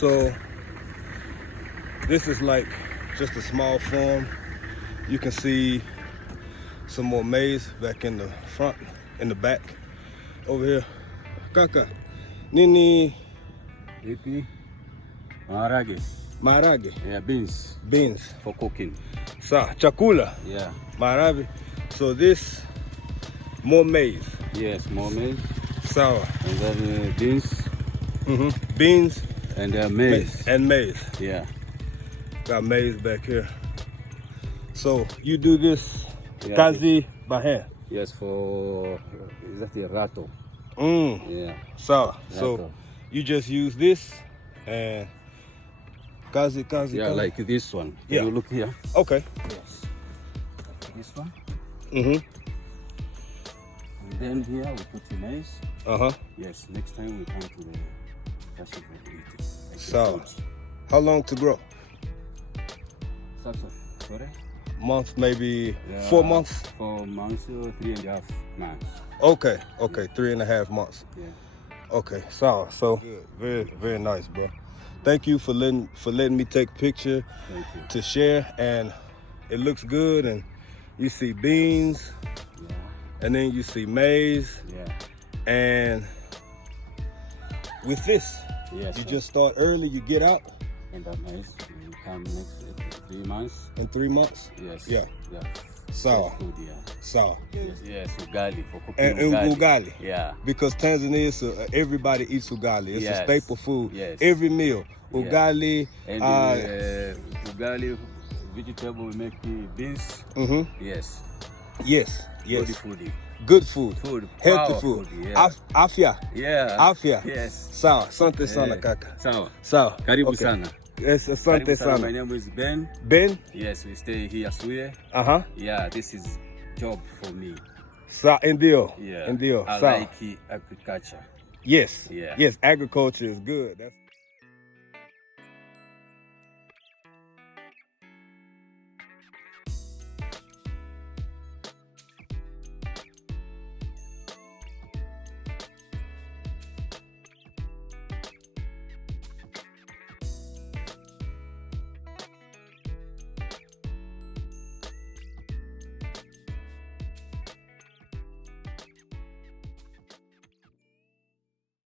So this is like just a small farm. You can see some more maize back in the front, in the back. Over here. Kaka, nini? Ipi? Maharage. Maharage? Yeah, beans. Beans. For cooking. Sa, chakula? Yeah. Maharage. So this, more maize? Yes, more maize. Sour. And then beans. Beans. And maize. And maize. Yeah. Got maize back here. So you do this kazi by hand? Yes, for exactly rato. Yeah. So you just use this and kazi. Yeah, like this one. Yeah. You look here. Okay. Yes. This one. And then here we put the maize. Yes. Next time we come to the cashew like so how long to grow? Sorry? Month, maybe 4 months? 4 months or 3.5 months. Okay, 3.5 months. Yeah. Okay, so good. Very nice, bro. Thank you for letting me take a picture to share, and it looks good. And you see beans, and then you see maize, and with this, you just start early. You get out, and that maize will come next 3 months. In 3 months? Yes. Yeah. Sour. Food, Sour. Yes, ugali for cooking. And ugali. Yeah. Because Tanzania, everybody eats ugali. It's a staple food. Yes. Every meal. Ugali. And ugali, vegetable, we make beans. Yes. Good food. Healthy Power food. Yeah. Afya. Yeah. Afya. Yes. Sawa. Asante sana kaka. Sawa. Karibu Okay. sana. Yes, asante sana. My name is Ben. Ben? Yes, we stay here Suye. Yeah, this is job for me. Ndio. Yeah. Ndio. I like agriculture. Yes. Yeah. Yes, agriculture is good. That's